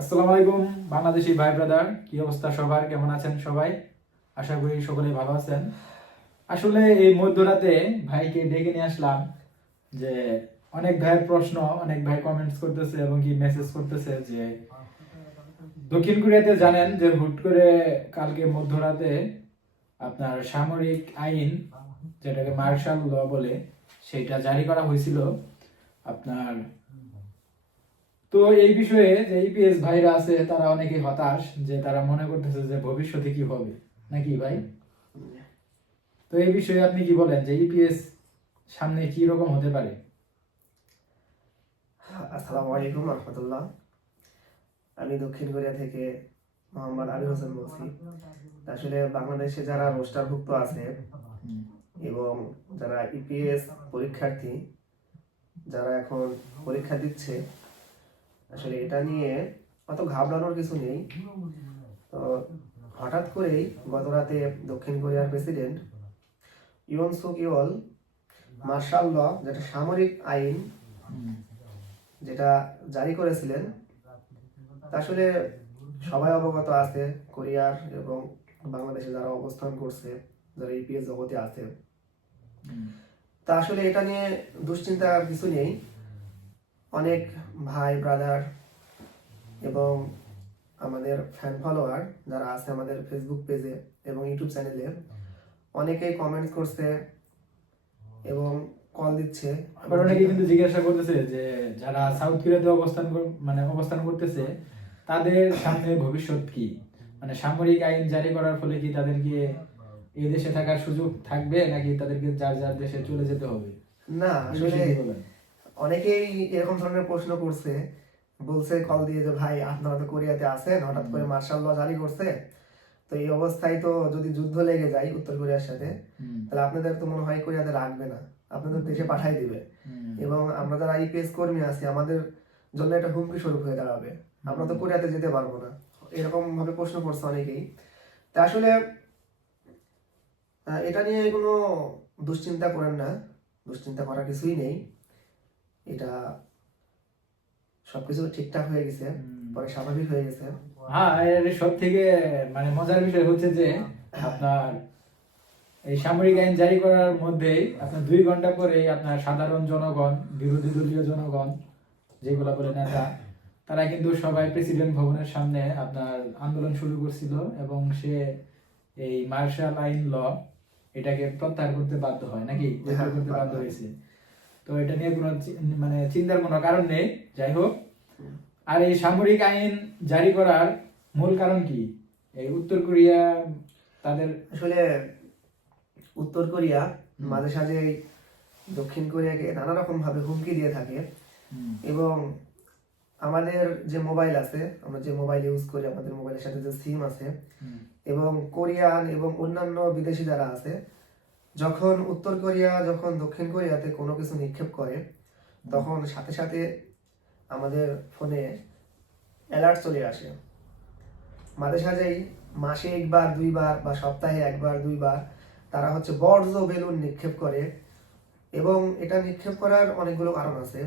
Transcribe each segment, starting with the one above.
আসসালামু আলাইকুম, বাংলাদেশি ভাই ব্রাদার। কি অবস্থা সবার? কেমন আছেন সবাই? আশা করি সকলেই ভালো আছেন। আসলে এই মধ্যরাতে ভাইকে ডেকে নিয়ে আসলাম যে অনেক ভাইয়ের প্রশ্ন, অনেক ভাই কমেন্টস করতেছে এবং কি মেসেজ করতেছে যে দক্ষিণ কোরিয়াতে জানেন যে হুট করে কালকে মধ্যরাতে আপনার সামরিক আইন, যেটাকে মার্শাল ল বলে, সেটা জারি করা হয়েছিল। আপনার তো এই বিষয়ে যে ইপিএস ভাইরা আছে, তারা অনেকে হতাশ যে তারা মনে করতেছে যে ভবিষ্যতে কি হবে। নাকি ভাই? তো এই বিষয়ে আপনি কি বলেন যে ইপিএস সামনে কি রকম হতে পারে? আসসালামু আলাইকুম রহমতুল্লাহ। আমি দক্ষিণ কোরিয়া থেকে মোহাম্মদ আলী হোসেন বলছি। আসলে বাংলাদেশে যারা রোস্টারভুক্ত আছে এবং যারা ইপিএস পরীক্ষার্থী, যারা এখন পরীক্ষা দিচ্ছে আসলে এটা নিয়ে অত ঘাবড়ানোর কিছু নেই। তো হঠাৎ করেই গত রাতে দক্ষিণ কোরিয়ার president Yoon Suk Yeol martial law, যেটা সামরিক আইন যেটা জারি করেছিলেন আসলে সবাই অবগত আছে, কোরিয়ার এবং বাংলাদেশে যারা অবস্থান করছে, যারা ইপিএস জগতে আছে। তা আসলে এটা নিয়ে দুশ্চিন্তার কিছু নেই। অনেক ভাই ব্রাদার এবং আমাদের ফ্যান ফলোয়ার যারা আছে আমাদের ফেসবুক পেজে এবং ইউটিউব চ্যানেলে অনেকেই কমেন্টস করছে এবং কল দিচ্ছে। আবার অনেকে কিন্তু জিজ্ঞাসা করতেছে যে যারা সাউথ কোরিয়াতে অবস্থান মানে অবস্থান করতেছে তাদের সামনে ভবিষ্যৎ কি? মানে সামরিক আইন জারি করার ফলে কি তাদেরকে এই দেশে থাকার সুযোগ থাকবে নাকি তাদেরকে যার যার দেশে চলে যেতে হবে? না আসলে কি বলেন? অনেকেই এরকম ধরনের প্রশ্ন করছে। বলছে কল দিয়ে যে ভাই আপনারা তো কোরিয়াতে আছেন হঠাৎ করে মার্শাল ল জারি করছে। তো এই অবস্থায় তো যদি যুদ্ধ লেগে যায় উত্তর কোরিয়ার সাথে তাহলে আপনাদের তো মনে হয় কোরিয়াতে রাখবে না। আপনাদের দেশে পাঠাই দিবে। এবং আমরা যারা আইপিএস কর্মী আছি আমাদের জন্য একটা হুমকি স্বরূপ হয়ে দাঁড়াবে। আমরা তো কোরিয়াতে যেতে পারব না। এরকম ভাবে প্রশ্ন করছে অনেকেই। তা আসলে এটা নিয়ে কোনো দুশ্চিন্তা করেন না। দুশ্চিন্তা করার কিছুই নেই। এটা সবকিছু ঠিকঠাক হয়ে গেছে পরে স্বাভাবিক হয়ে গেছে। হ্যাঁ এর সব থেকে মানে মজার বিষয় হচ্ছে যে আপনার এই সামরিক আইন জারি করার আপনার দুই ঘণ্টা পরে আপনার সাধারণ জনগণ বিরোধী দলীয় জনগণ যেগুলো বলে নেতা তারা কিন্তু সবাই প্রেসিডেন্ট ভবনের সামনে আপনার আন্দোলন শুরু করছিল এবং সে এই মার্শাল আইন ল এটাকে প্রত্যাহার করতে বাধ্য হয় নাকি? withdraw করতে বাধ্য হয়েছে। তো এটা নিয়ে কোনো মানে চিন্তার কোনো কারণ নেই যাই হোক। আর এই সামরিক আইন জারি করার মূল কারণ কি? এই উত্তর কোরিয়া তাদের আসলে উত্তর কোরিয়া মাঝে সাঝে দক্ষিণ কোরিয়াকে নানা রকম ভাবে হুমকি দিয়ে থাকে। এবং আমাদের যে মোবাইল আছে আমরা যে মোবাইল ইউজ করি আমাদের মোবাইলের সাথে যে সিম আছে এবং কোরিয়ান এবং অন্যান্য বিদেশি যারা আছে যখন উত্তর কোরিয়া যখন দক্ষিণ কোরিয়াতে কোনো কিছু নিক্ষেপ করে তখন সাথে সাথে আমাদের ফোনে অ্যালার্ট চলে আসে। মাঝে সাঝেই মাসে একবার দুইবার বা সপ্তাহে একবার দুইবার তারা হচ্ছে বর্জ্য বেলুন নিক্ষেপ করে এবং এটা নিক্ষেপ করার অনেকগুলো কারণ আছে।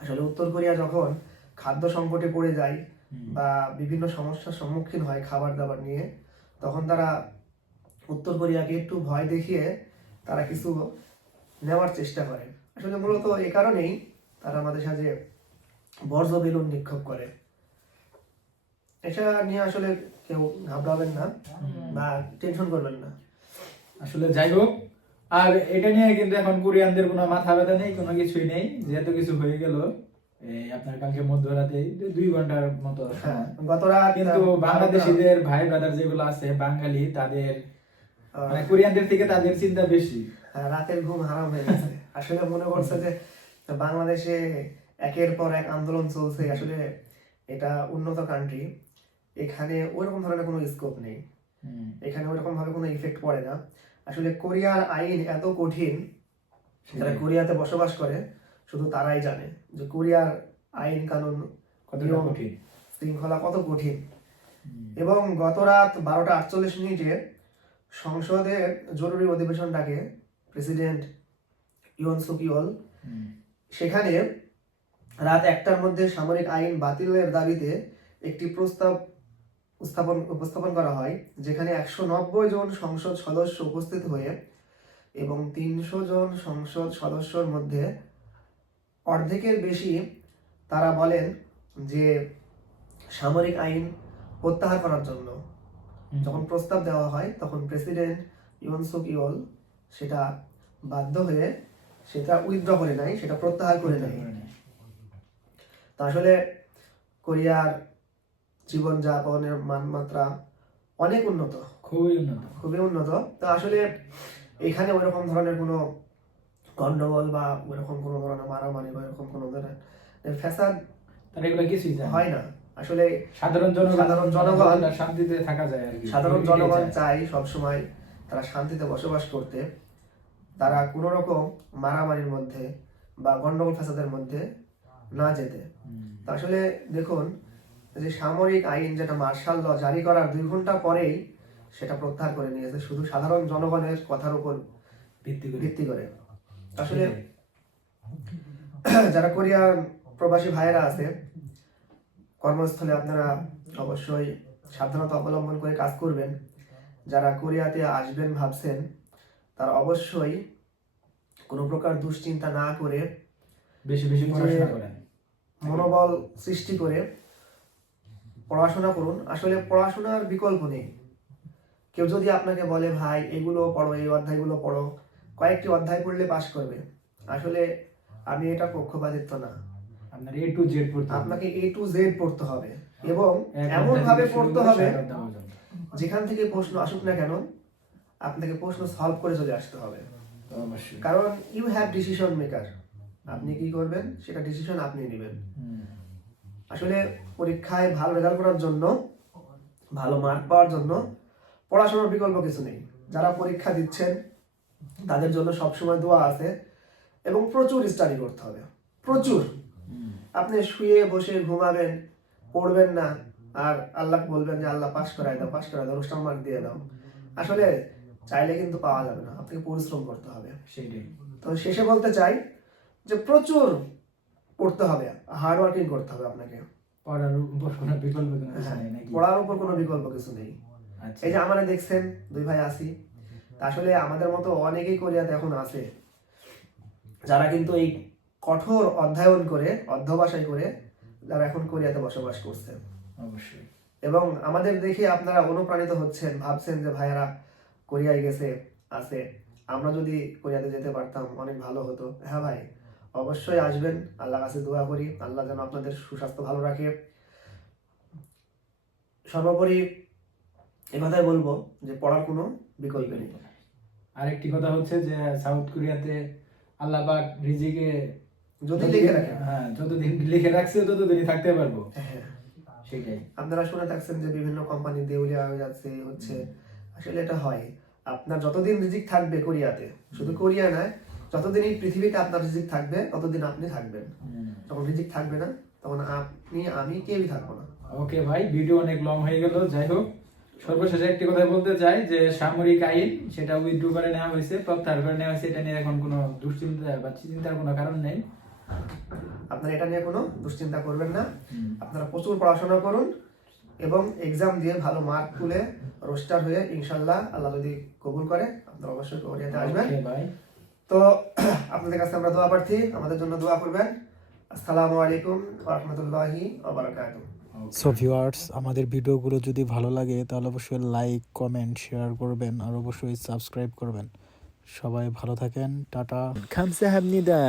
আসলে উত্তর কোরিয়া যখন খাদ্য সংকটে পড়ে যায় বা বিভিন্ন সমস্যার সম্মুখীন হয় খাবার দাবার নিয়ে তখন তারা উত্তর কোরিয়াকে একটু ভয় দেখিয়ে তারা কিছু নেওয়ার চেষ্টা করে। আসলে মূলত এই কারণেই তারা আমাদের সাথে বর্জ্য বেলুন নিক্ষেপ করে। এটা নিয়ে আসলে কেউ ঘাবড়াবেন না বা টেনশন করবেন না। আসলে যাই হোক আর এটা নিয়ে কিন্তু এখন কোরিয়ানদের কোনো মাথা ব্যথা নেই কোনো কিছুই নেই। যেহেতু কিছু হয়ে গেল এই আপনার কালকে মধ্যরাতে দুই ঘণ্টার মতো হ্যাঁ গত রাত কিন্তু বাংলাদেশিদের ভাই ব্রাদার যেগুলো আছে বাঙালি তাদের মানে কোরিয়ানদের থেকে তাদের চিন্তা বেশি। হ্যাঁ, রাতের ঘুম হারাম হয়ে গেছে। আসলে মনে করছে যে বাংলাদেশে একের পর এক আন্দোলন চলছে। আসলে এটা উন্নত কান্ট্রি এখানে ওরকম ধরনের কোনো স্কোপ নেই। এখানে ওরকম ভাবে কোনো ইফেক্ট পড়ে না। আসলে কোরিয়ার আইন এত কঠিন যারা কোরিয়াতে বসবাস করে শুধু তারাই জানে যে কোরিয়ার আইন কানুন নিয়ম, কঠিন। শৃঙ্খলা কত কঠিন। এবং গত রাত বারোটা আটচল্লিশ মিনিটে সংসদের জরুরি অধিবেশন ডাকে প্রেসিডেন্ট ইয়ন সুকিওল সেখানে রাত একটার মধ্যে সামরিক আইন বাতিলের দাবিতে একটি প্রস্তাব উপস্থাপন উপস্থাপন করা হয় যেখানে একশো নব্বই জন সংসদ সদস্য উপস্থিত হয়ে এবং তিনশো জন সংসদ সদস্যর মধ্যে অর্ধেকের বেশি তারা বলেন যে সামরিক আইন প্রত্যাহার করার জন্য। যখন প্রস্তাব দেওয়া হয় তখন প্রেসিডেন্ট ইউনসুক ইওল সেটা বাধ্য হয়ে সেটা উইথড্র করে নেয় সেটা প্রত্যাহার করে নেয়। তো আসলে কোরিয়ার জীবনযাপনের মানমাত্রা অনেক উন্নত। খুবই উন্নত। খুবই উন্নত। তো আসলে এখানে ওইরকম ধরনের কোনো গন্ডগোল বা ওইরকম কোনো ধরনের মারামারি বা এরকম কোনো ধরনের ফ্যাসাদ তারা এগুলো কিছুই হয় না। আসলে সাধারণ জনগণ সাধারণ জনগণ শান্তিতে থাকা যায় আর কি সাধারণ জনগণ। চাই সবসময় তারা শান্তিতে বসবাস করতে। তারা কোনো রকম মারামারির মধ্যে বা গন্ডগোল ফাসাদের মধ্যে না যেতে। আসলে দেখুন যে সামরিক আইন যেটা মার্শাল ল জারি করার দুই ঘণ্টা পরেই সেটা প্রত্যাহার করে নিয়েছে শুধু সাধারণ জনগণের কথার উপর ভিত্তি করে। ভিত্তি করে। আসলে যারা কোরিয়া প্রবাসী ভাইয়েরা আছে কর্মস্থলে আপনারা অবশ্যই সাবধানতা অবলম্বন করে কাজ করবেন। যারা কোরিয়াতে আসবেন ভাবছেন তারা অবশ্যই কোনো প্রকার দুশ্চিন্তা না করে বেশি বেশি পড়াশোনা করেন। মনোবল সৃষ্টি করে পড়াশোনা করুন। আসলে পড়াশোনার বিকল্প নেই। কেউ যদি আপনাকে বলে ভাই এগুলো পড়ো এই অধ্যায়গুলো পড়ো। কয়েকটি অধ্যায় পড়লে পাশ করবে। আসলে আমি এটা পক্ষপাতিত্ব না। আপনার এ টু জেড পড়তে আপনাকে এ টু জেড পড়তে হবে এবং এমন ভাবে পড়তে হবে। যেখান থেকে প্রশ্ন আসুক না কেন আপনাকে প্রশ্ন সলভ করে চলে আসতে হবে। কারণ ইউ হ্যাভ ডিসিশন মেকার আপনি কি করবেন? সেটা ডিসিশন আপনি নেবেন। আসলে পরীক্ষায় ভালো রেজাল্ট করার জন্য ভালো মার্ক পাওয়ার জন্য পড়াশোনার বিকল্প কিছু নেই। যারা পরীক্ষা দিচ্ছেন তাদের জন্য সবসময় দোয়া আছে এবং প্রচুর স্টাডি করতে হবে। প্রচুর। আপনি শুয়ে বসে ঘুমাবেন পড়বেন না আর আল্লাহ বলবেন যে আল্লাহ পাশ করাই দাও পাশ করাই দাও রোস্টার মার্ক দিয়ে দাও। আসলে চাইলে কিন্তু পাওয়া যাবে না আপনাকে পরিশ্রম করতে হবে। সেইটাই। তো শেষে বলতে চাই যে প্রচুর পড়তে হবে হার্ড ওয়ার্কিং করতে হবে আপনাকে। পড়ার উপর কোনো বিকল্প কিছু হ্যাঁ, নেই পড়ার উপর কোনো বিকল্প কিছু নেই। আচ্ছা। এই যে আমাদের দেখছেন দুই ভাই আসি আসলে আমাদের মতো অনেকেই কোরিয়াতে এখন আছে যারা কিন্তু এই কঠোর অধ্যয়ন করে অধ্যবসায় করে যারা এখন কোরিয়াতে বসবাস করছে। অবশ্যই। এবং আমাদের দেখে আপনারা অনুপ্রাণিত হচ্ছেন ভাবছেন যে ভাইয়ারা কোরিয়ায় গেছে আছে। আমরা যদি কোরিয়াতে যেতে পারতাম অনেক ভালো হতো। হ্যাঁ ভাই অবশ্যই আসবেন। আল্লাহ কাছে দোয়া করি। আল্লাহ যেন আপনাদের সুস্বাস্থ্য ভালো রাখে। সর্বোপরি এ কথাই বলব যে পড়ার কোনো বিকল্প নেই। আরেকটি কথা হচ্ছে যে সাউথ কোরিয়াতে আল্লাহ পাক রিজিকে যদি লিখে হ্যাঁ যতদিন লিখে রাখছে ততদিনই থাকতে পারব। হ্যাঁ সেটাই। আপনারা শুনে থাকছেন যে বিভিন্ন কোম্পানি দেউলিয়া হয়ে যাচ্ছে হচ্ছে আসলে এটা হয়। আপনার যতদিন রিজিক থাকবে কোরিয়াতে শুধু কোরিয়া নয় যতদিন এই পৃথিবীতে আপনার রিজিক থাকবে ততদিন আপনি থাকবেন। যখন রিজিক থাকবে না তখন আপনি আমি কেউই থাকব না। ওকে ভাই ভিডিও অনেক লং হয়ে গেল যাই হোক। সর্বশেষে একটি কথা বলতে চাই যে সামরিক আইন সেটা উইথড্র করে নেওয়া হয়েছে প্রত্যাহার করে নেওয়া হয়েছে এটা নিয়ে এখন কোনো দুশ্চিন্তা বা চিন্তার কোনো কারণ নেই। আপনারা এটা নিয়ে কোনো দুশ্চিন্তা করবেন না। আপনারা প্রচুর পড়াশোনা করুন এবং এক্সাম দিয়ে ভালো মার্ক তুলে রোস্টার হয়ে ইনশাল্লাহ আল্লাহ যদি কবুল করে আপনারা অবশ্যই কোরিয়াতে আসবেন। তো আপনাদের কাছে আমরা দোয়া প্রার্থী আমাদের জন্য দোয়া করবেন। আসসালামু আলাইকুম রহমতুল্লাহি সো ভিউয়ার্স আমাদের ভিডিওগুলো যদি ভালো লাগে তাহলে অবশ্যই লাইক কমেন্ট শেয়ার করবেন আর অবশ্যই সাবস্ক্রাইব করবেন। সবাই ভালো থাকেন টাটা। খামসা হামনিদা